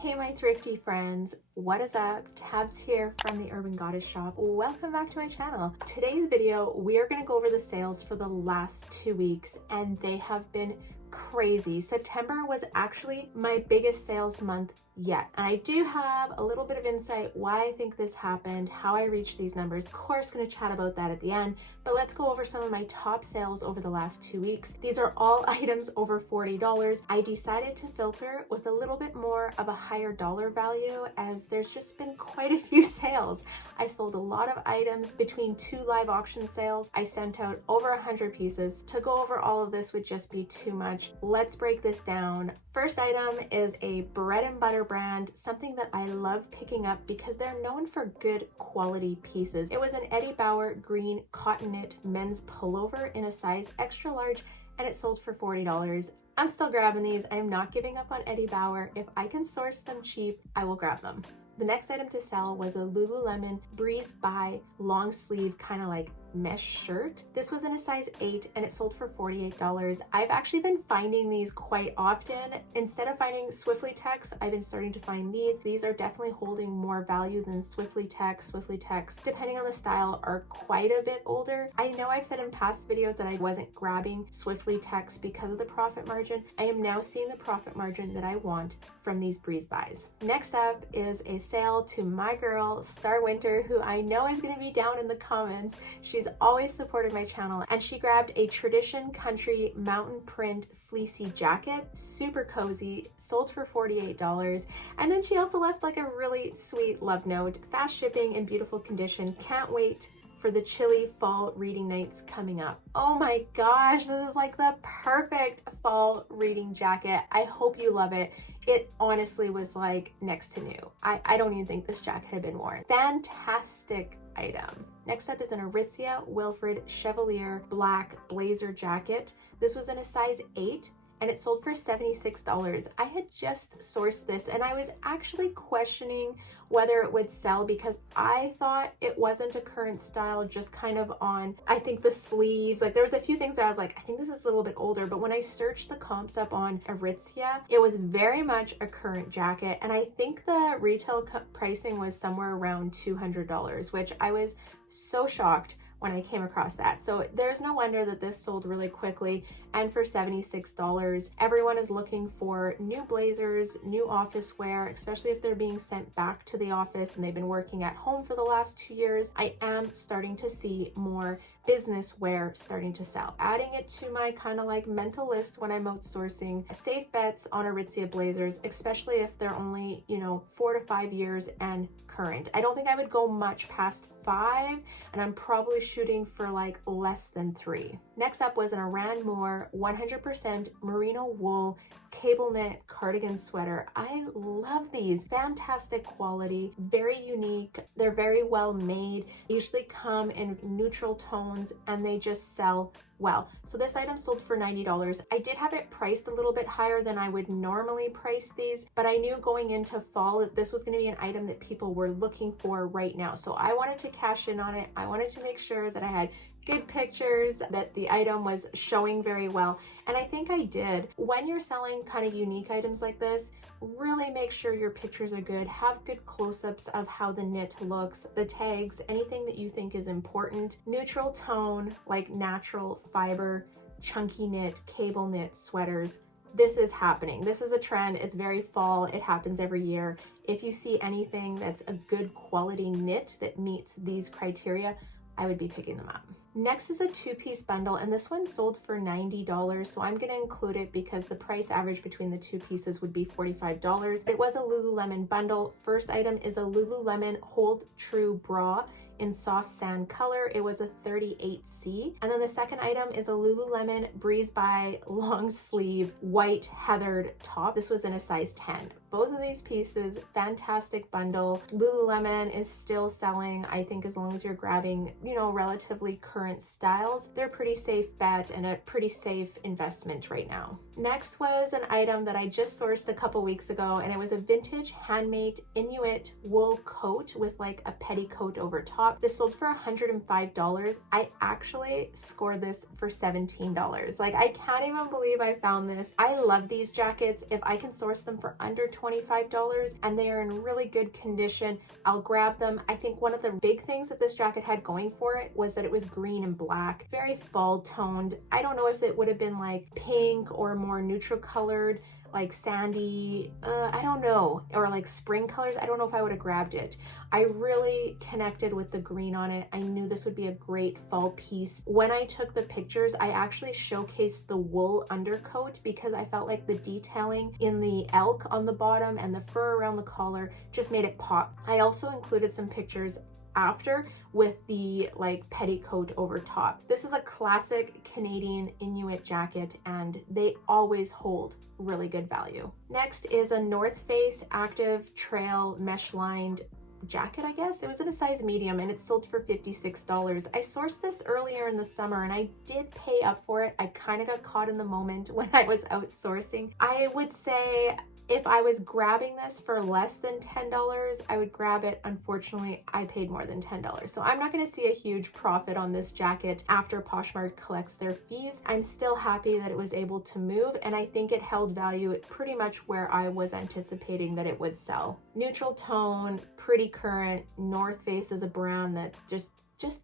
Hey my thrifty friends, what is up? Tabs here from the Urban Goddess shop. Welcome back to my channel. Today's video, we are going to go over the sales for the last 2 weeks and they have been crazy. September was actually my biggest sales month yet. And I do have a little bit of insight why I think this happened, how I reached these numbers. Of course, going to chat about that at the end, but let's go over some of my top sales over the last 2 weeks. These are all items over $40. I decided to filter with a little bit more of a higher dollar value as there's just been quite a few sales. I sold a lot of items between 2 live auction sales. I sent out over 100 pieces. To go over all of this would just be too much. Let's break this down. First item is a bread and butter brand, something that I love picking up because they're known for good quality pieces. It was an Eddie Bauer green cotton knit men's pullover in a size extra large and it sold for $40. I'm still grabbing these. I'm not giving up on Eddie Bauer. If I can source them cheap, I will grab them. The next item to sell was a Lululemon Breeze By long sleeve kind of like mesh shirt. This was in a size 8 and it sold for $48. I've actually been finding these quite often. Instead of finding Swiftly Tex, I've been starting to find these. These are definitely holding more value than Swiftly Tex. Swiftly Tex, depending on the style, are quite a bit older. I know I've said in past videos that I wasn't grabbing Swiftly Tex because of the profit margin. I am now seeing the profit margin that I want from these Breeze Buys. Next up is a sale to my girl, Star Winter, who I know is going to be down in the comments. She's always supported my channel and she grabbed a Tradition Country mountain print fleecy jacket, super cozy, sold for $48. And then she also left like a really sweet love note, fast shipping in beautiful condition. Can't wait for the chilly fall reading nights coming up. Oh my gosh, this is like the perfect fall reading jacket. I hope you love it. It honestly was like next to new. I don't even think this jacket had been worn. Fantastic item. Next up is an Aritzia Wilfred Chevalier black blazer jacket. This was in a size 8 and it sold for $76. I had just sourced this and I was actually questioning whether it would sell because I thought it wasn't a current style, just kind of on, I think the sleeves, like there was a few things that I was like, I think this is a little bit older, but when I searched the comps up on Aritzia, it was very much a current jacket. And I think the retail pricing was somewhere around $200, which I was so shocked when I came across that. So there's no wonder that this sold really quickly. And for $76, everyone is looking for new blazers, new office wear, especially if they're being sent back to the office and they've been working at home for the last 2 years. I am starting to see more business wear starting to sell. Adding it to my kind of like mental list when I'm outsourcing, safe bets on Aritzia blazers, especially if they're only, 4 to 5 years and current. I don't think I would go much past 5 and I'm probably shooting for like less than 3. Next up was an Aran Moore 100% merino wool cable knit cardigan sweater. I love these. Fantastic quality, very unique. They're very well made. They usually come in neutral tones and they just sell well. So this item sold for $90. I did have it priced a little bit higher than I would normally price these, but I knew going into fall that this was going to be an item that people were looking for right now. So I wanted to cash in on it. I wanted to make sure that I had good pictures, that the item was showing very well. And I think I did. When you're selling kind of unique items like this, really make sure your pictures are good. Have good close-ups of how the knit looks, the tags, anything that you think is important. Neutral tone, like natural fiber, chunky knit, cable knit sweaters. This is happening. This is a trend. It's very fall. It happens every year. If you see anything that's a good quality knit that meets these criteria, I would be picking them up. Next is a 2-piece bundle, and this one sold for $90, so I'm going to include it because the price average between the 2 pieces would be $45. It was a Lululemon bundle. First item is a Lululemon Hold True bra in soft sand color. It was a 38C. And then the second item is a Lululemon Breeze By long sleeve white heathered top. This was in a size 10. Both of these pieces, fantastic bundle. Lululemon is still selling, I think, as long as you're grabbing, relatively current current styles, they're a pretty safe bet and a pretty safe investment right now. Next was an item that I just sourced a couple weeks ago, and it was a vintage handmade Inuit wool coat with like a petticoat over top. This sold for $105. I actually scored this for $17. Like, I can't even believe I found this. I love these jackets. If I can source them for under $25 and they are in really good condition, I'll grab them. I think one of the big things that this jacket had going for it was that it was green and black, very fall toned. I don't know if it would have been like pink or more neutral colored, like sandy, I don't know, or like spring colors. I don't know if I would have grabbed it. I really connected with the green on it. I knew this would be a great fall piece. When I took the pictures, I actually showcased the wool undercoat because I felt like the detailing in the elk on the bottom and the fur around the collar just made it pop. I also included some pictures after with the like petticoat over top. This is a classic Canadian Inuit jacket and they always hold really good value. Next is a North Face active trail mesh lined jacket, I guess. It was in a size medium and it sold for $56. I sourced this earlier in the summer and I did pay up for it. I kind of got caught in the moment when I was outsourcing. I would say if I was grabbing this for less than $10, I would grab it. Unfortunately, I paid more than $10. So I'm not going to see a huge profit on this jacket after Poshmark collects their fees. I'm still happy that it was able to move, and I think it held value at pretty much where I was anticipating that it would sell. Neutral tone, pretty current. North Face is a brand that just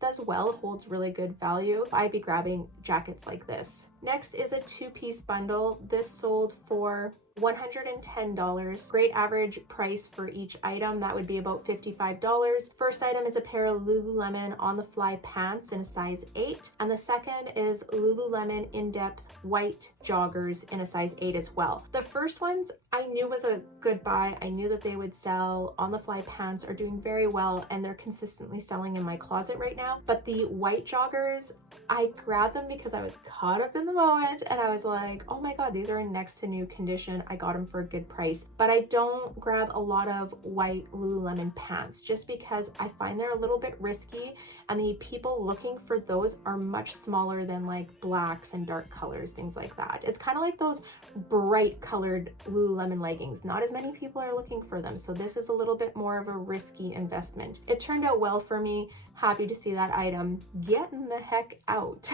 does well, holds really good value. I'd be grabbing jackets like this. Next is a two-piece bundle. This sold for $110. Great average price for each item. That would be about $55. First item is a pair of Lululemon on the fly pants in a size 8. And the second is Lululemon in-depth white joggers in a size 8 as well. The first ones I knew was a good buy. I knew that they would sell. On the fly pants are doing very well and they're consistently selling in my closet right now. But the white joggers, I grabbed them because I was caught up in the moment and I was like, oh my God, these are in next to new condition. I got them for a good price, but I don't grab a lot of white Lululemon pants just because I find they're a little bit risky and the people looking for those are much smaller than like blacks and dark colors, things like that. It's kind of like those bright colored Lululemon leggings. Not as many people are looking for them. So this is a little bit more of a risky investment. It turned out well for me. Happy to see that item getting the heck out.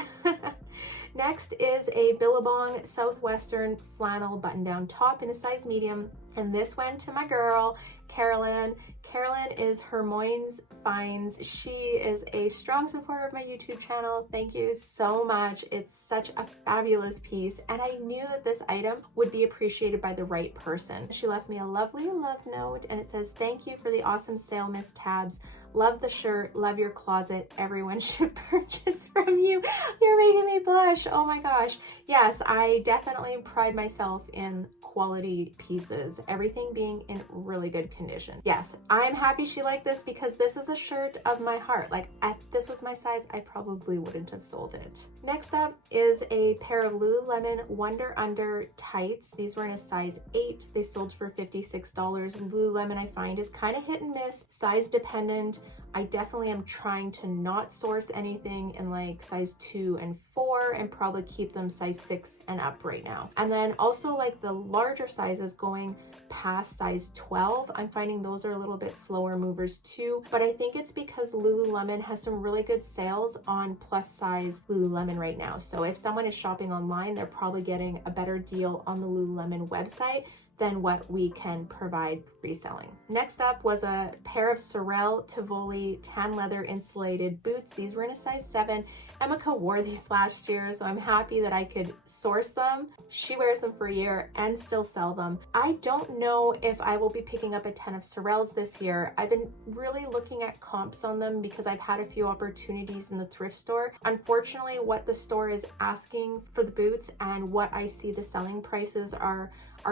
Next is a Billabong Southwestern flannel button-down top in a size medium. And this went to my girl, Carolyn. Carolyn is Hermoines Finds. She is a strong supporter of my YouTube channel. Thank you so much. It's such a fabulous piece. And I knew that this item would be appreciated by the right person. She left me a lovely love note and it says, thank you for the awesome sale, Miss Tabs. Love the shirt, love your closet. Everyone should purchase from you. You're making me blush. Oh my gosh. Yes, I definitely pride myself in quality pieces, everything being in really good condition. Yes, I'm happy she liked this because this is a shirt of my heart. Like, if this was my size, I probably wouldn't have sold it. Next up is a pair of Lululemon Wonder Under tights. These were in a size 8. They sold for $56. Lululemon, I find, is kind of hit and miss, size dependent. I definitely am trying to not source anything in like size 2 and 4 and probably keep them size 6 and up right now. And then also like the larger sizes going past size 12, I'm finding those are a little bit slower movers too, but I think it's because Lululemon has some really good sales on plus size Lululemon right now. So if someone is shopping online, they're probably getting a better deal on the Lululemon website than what we can provide reselling. Next up was a pair of Sorel Tivoli tan leather insulated boots. These were in a size 7. Emika wore these last year, so I'm happy that I could source them. She wears them for a year and still sell them. I don't know if I will be picking up a ton of Sorels this year. I've been really looking at comps on them because I've had a few opportunities in the thrift store. Unfortunately, what the store is asking for the boots and what I see the selling prices are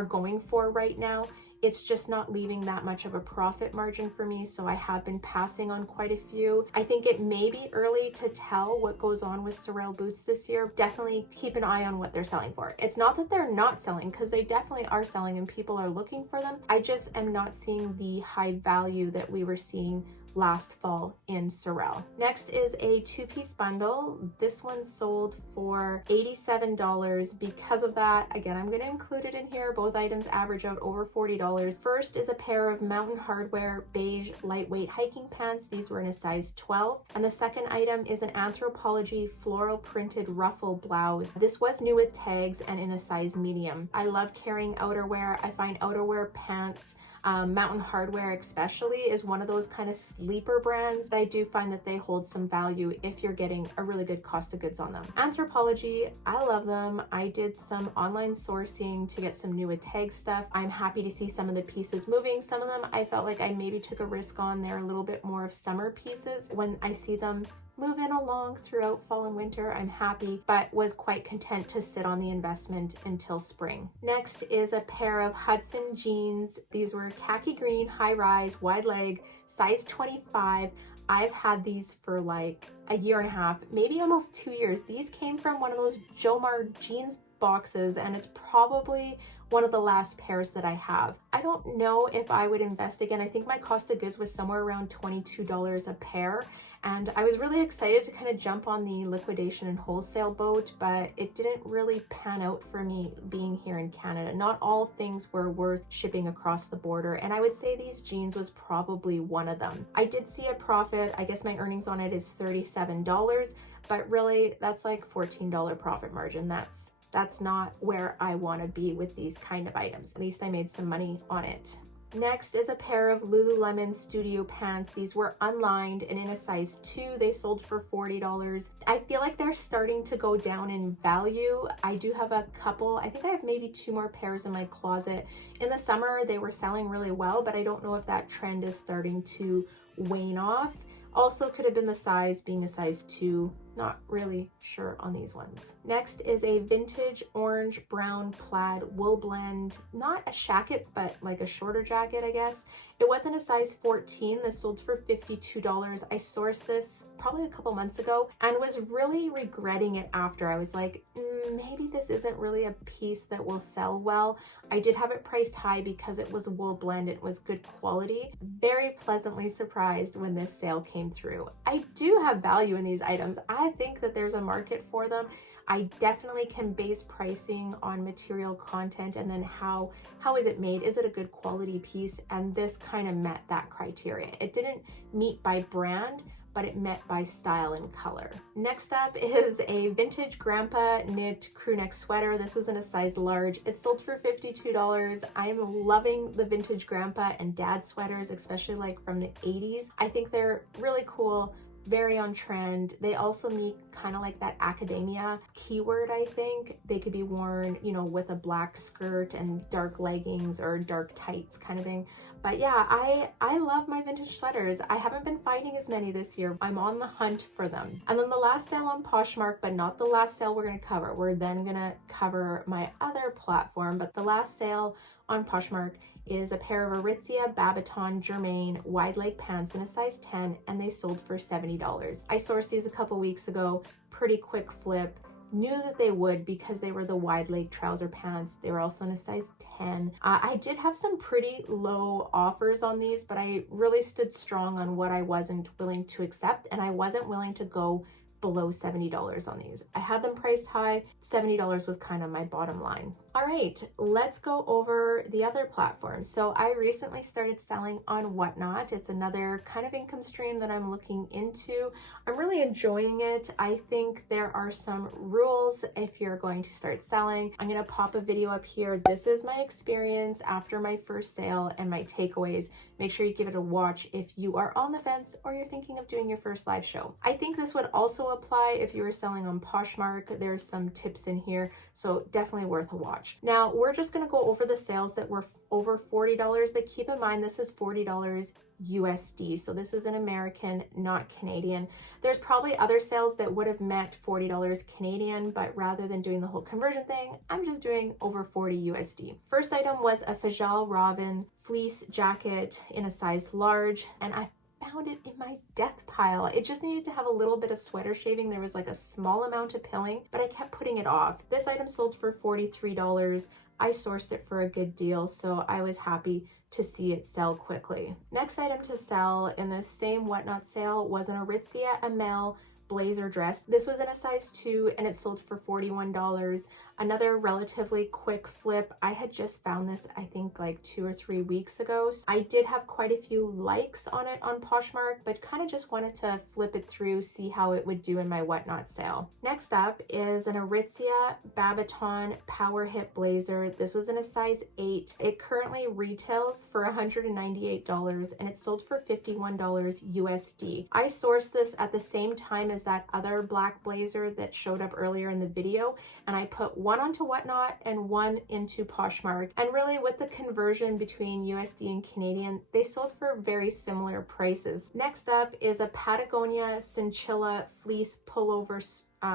going for right now, it's just not leaving that much of a profit margin for me, so I have been passing on quite a few. I think it may be early to tell what goes on with Sorel boots this year. Definitely keep an eye on what they're selling for. It's not that they're not selling, because they definitely are selling and people are looking for them. I just am not seeing the high value that we were seeing last fall in Sorel. Next is a two-piece bundle. This one sold for $87. Because of that, again, I'm going to include it in here. Both items average out over $40. First is a pair of Mountain Hardwear beige lightweight hiking pants. These were in a size 12. And the second item is an Anthropologie floral printed ruffle blouse. This was new with tags and in a size medium. I love carrying outerwear. I find outerwear pants, Mountain Hardwear especially, is one of those kind of sleeper brands, but I do find that they hold some value if you're getting a really good cost of goods on them. Anthropologie, I love them. I did some online sourcing to get some new with tag stuff. I'm happy to see some of the pieces moving. Some of them I felt like I maybe took a risk on. They're a little bit more of summer pieces. When I see them moving along throughout fall and winter, I'm happy, but was quite content to sit on the investment until spring. Next is a pair of Hudson jeans. These were khaki green, high rise, wide leg, size 25. I've had these for like a year and a half, maybe almost 2 years. These came from one of those Jomar jeans boxes, and it's probably one of the last pairs that I have. I don't know if I would invest again. I think my cost of goods was somewhere around $22 a pair, and I was really excited to kind of jump on the liquidation and wholesale boat, but it didn't really pan out for me being here in Canada. Not all things were worth shipping across the border, and I would say these jeans was probably one of them. I did see a profit. I guess my earnings on it is $37, but really that's like $14 profit margin. That's not where I want to be with these kind of items. At least I made some money on it. Next is a pair of Lululemon Studio pants. These were unlined and in a size 2. They sold for $40. I feel like they're starting to go down in value. I do have a couple. I think I have maybe 2 more pairs in my closet. In the summer, they were selling really well, but I don't know if that trend is starting to wane off. Also could have been the size being a size 2. Not really sure on these ones. Next is a vintage orange brown plaid wool blend. Not a shacket, but like a shorter jacket, I guess. It wasn't a size 14. This sold for $52. I sourced this probably a couple months ago and was really regretting it after. I was like, maybe this isn't really a piece that will sell well. I did have it priced high because it was a wool blend. It was good quality. Very pleasantly surprised when this sale came through. I do have value in these items. I think that there's a market for them. I definitely can base pricing on material content and then how is it made? Is it a good quality piece? And this kind of met that criteria. It didn't meet by brand, but it met by style and color. Next up is a vintage grandpa knit crew neck sweater. This was in a size large. It sold for $52. I'm loving the vintage grandpa and dad sweaters, especially like from the 80s. I think they're really cool, very on trend. They also meet kind of like that academia keyword, I think. They could be worn, you know, with a black skirt and dark leggings or dark tights kind of thing. But yeah, I love my vintage sweaters. I haven't been finding as many this year. I'm on the hunt for them. And then the last sale on Poshmark, but not the last sale we're gonna cover. We're then gonna cover my other platform, but the last sale on Poshmark is a pair of Aritzia Babaton Germain wide leg pants in a size 10, and they sold for $70. I sourced these a couple weeks ago, pretty quick flip. Knew that they would because they were the wide leg trouser pants. They were also in a size 10. I did have some pretty low offers on these, but I really stood strong on what I wasn't willing to accept, and I wasn't willing to go below $70 on these. I had them priced high. $70 was kind of my bottom line. All right, let's go over the other platforms. So I recently started selling on Whatnot. It's another kind of income stream that I'm looking into. I'm really enjoying it. I think there are some rules if you're going to start selling. I'm gonna pop a video up here. This is my experience after my first sale and my takeaways. Make sure you give it a watch if you are on the fence or you're thinking of doing your first live show. I think this would also apply if you were selling on Poshmark. There's some tips in here, so definitely worth a watch. Now, we're just going to go over the sales that were over $40, but keep in mind this is $40 USD. So this is an American, not Canadian. There's probably other sales that would have met $40 Canadian, but rather than doing the whole conversion thing, I'm just doing over 40 USD. First item was a Fajal Robin fleece jacket in a size large, and I found it in my death pile. It just needed to have a little bit of sweater shaving. There was like a small amount of pilling, but I kept putting it off. This item sold for $43. I sourced it for a good deal, so I was happy to see it sell quickly. Next item to sell in the same Whatnot sale was an Aritzia Amel blazer dress. This was in a size 2 and it sold for $41. Another relatively quick flip. I had just found this, I think like 2 or 3 weeks ago. So I did have quite a few likes on it on Poshmark, but kind of just wanted to flip it through, see how it would do in my Whatnot sale. Next up is an Aritzia Babaton Power Hip blazer. This was in a size 8. It currently retails for $198 and it sold for $51 USD. I sourced this at the same time as that other black blazer that showed up earlier in the video, and I put one onto Whatnot and one into Poshmark. And really with the conversion between USD and Canadian, they sold for very similar prices. Next up is a Patagonia Cinchilla fleece pullover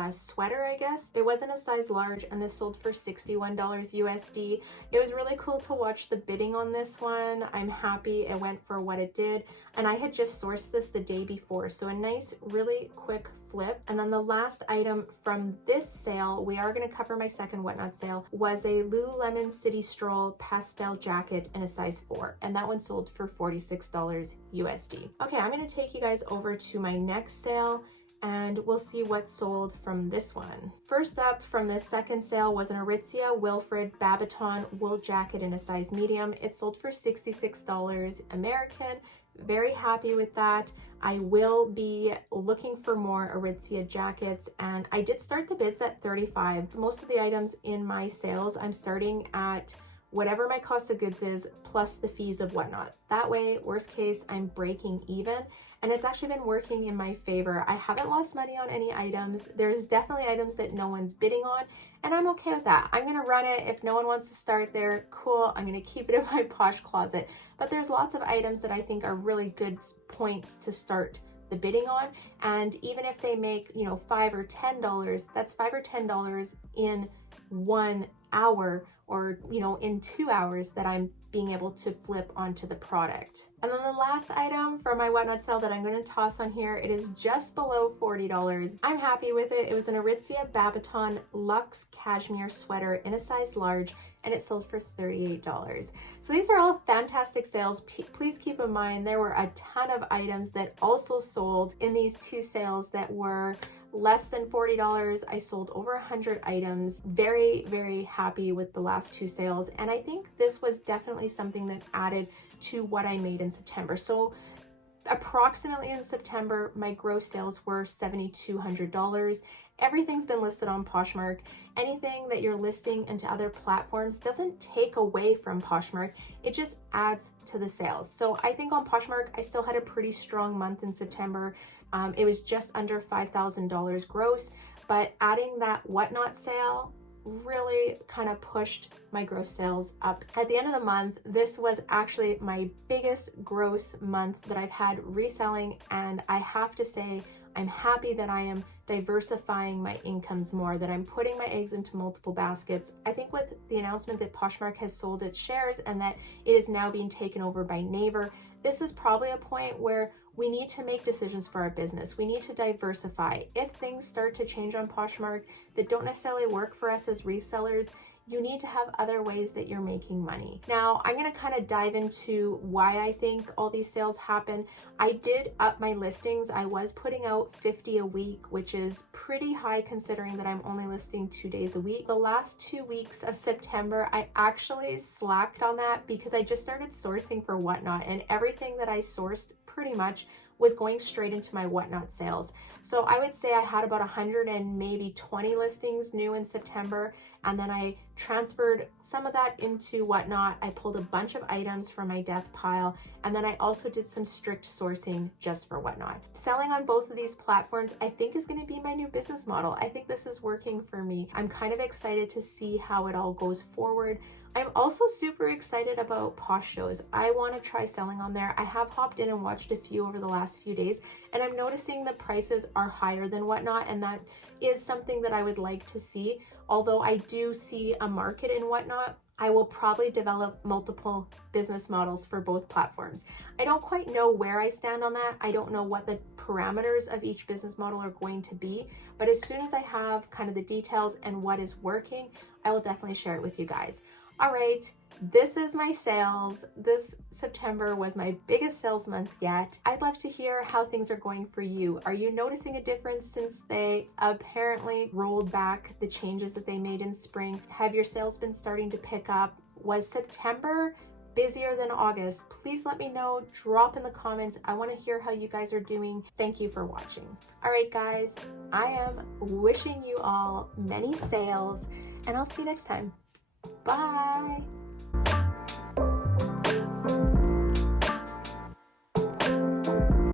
sweater, I guess. It wasn't a size large and this sold for $61 USD. It was really cool to watch the bidding on this one. I'm happy it went for what it did, and I had just sourced this the day before, so a nice really quick flip. And then the last item from this sale, we are going to cover my second Whatnot sale, was a Lululemon City Stroll pastel jacket in a size 4, and that one sold for $46 USD. Okay, I'm going to take you guys over to my next sale and we'll see what sold from this one. First up from this second sale was an Aritzia Wilfred Babaton wool jacket in a size medium. It sold for $66 American. Very happy with that. I will be looking for more Aritzia jackets, and I did start the bids at $35. Most of the items in my sales, I'm starting at whatever my cost of goods is plus the fees of Whatnot. That way, worst case, I'm breaking even, and it's actually been working in my favor. I haven't lost money on any items. There's definitely items that no one's bidding on, and I'm okay with that. I'm gonna run it. If no one wants to start there, cool. I'm gonna keep it in my Posh closet. But there's lots of items that I think are really good points to start the bidding on, and even if they make, you know, $5 or $10, that's $5 or $10 in 1 hour, or, you know, in 2 hours that I'm being able to flip onto the product. And then the last item from my Whatnot sale that I'm going to toss on here, it is just below $40. I'm happy with it. It was an Aritzia Babaton Luxe Cashmere sweater in a size large, and it sold for $38. So these are all fantastic sales. Please keep in mind there were a ton of items that also sold in these two sales that were less than $40. I sold over 100 items. Very, very happy with the last two sales. And I think this was definitely something that added to what I made in September. So approximately in September, my gross sales were $7,200. Everything's been listed on Poshmark. Anything that you're listing into other platforms doesn't take away from Poshmark, it just adds to the sales. So I think on Poshmark, I still had a pretty strong month in September. It was just under $5,000 gross, but adding that Whatnot sale really kind of pushed my gross sales up. At the end of the month, this was actually my biggest gross month that I've had reselling, and I have to say I'm happy that I am diversifying my incomes more, that I'm putting my eggs into multiple baskets. I think with the announcement that Poshmark has sold its shares and that it is now being taken over by Naver, this is probably a point where we need to make decisions for our business. We need to diversify. If things start to change on Poshmark that don't necessarily work for us as resellers, you need to have other ways that you're making money. Now, I'm gonna kind of dive into why I think all these sales happen. I did up my listings. I was putting out 50 a week, which is pretty high considering that I'm only listing 2 days a week. The last 2 weeks of September, I actually slacked on that because I just started sourcing for Whatnot, and everything that I sourced pretty much was going straight into my Whatnot sales. So I would say I had about 100 and maybe 20 listings new in September, and then I transferred some of that into Whatnot. I pulled a bunch of items from my death pile, and then I also did some strict sourcing just for Whatnot. Selling on both of these platforms, I think, is going to be my new business model. I think this is working for me. I'm kind of excited to see how it all goes forward. I'm also super excited about Posh shows. I want to try selling on there. I have hopped in and watched a few over the last few days, and I'm noticing the prices are higher than Whatnot, and that is something that I would like to see. Although I do see a market in Whatnot, I will probably develop multiple business models for both platforms. I don't quite know where I stand on that. I don't know what the parameters of each business model are going to be, but as soon as I have kind of the details and what is working, I will definitely share it with you guys. All right, this is my sales. This September was my biggest sales month yet. I'd love to hear how things are going for you. Are you noticing a difference since they apparently rolled back the changes that they made in spring? Have your sales been starting to pick up? Was September busier than August? Please let me know. Drop in the comments. I want to hear how you guys are doing. Thank you for watching. All right, guys, I am wishing you all many sales, and I'll see you next time. Bye.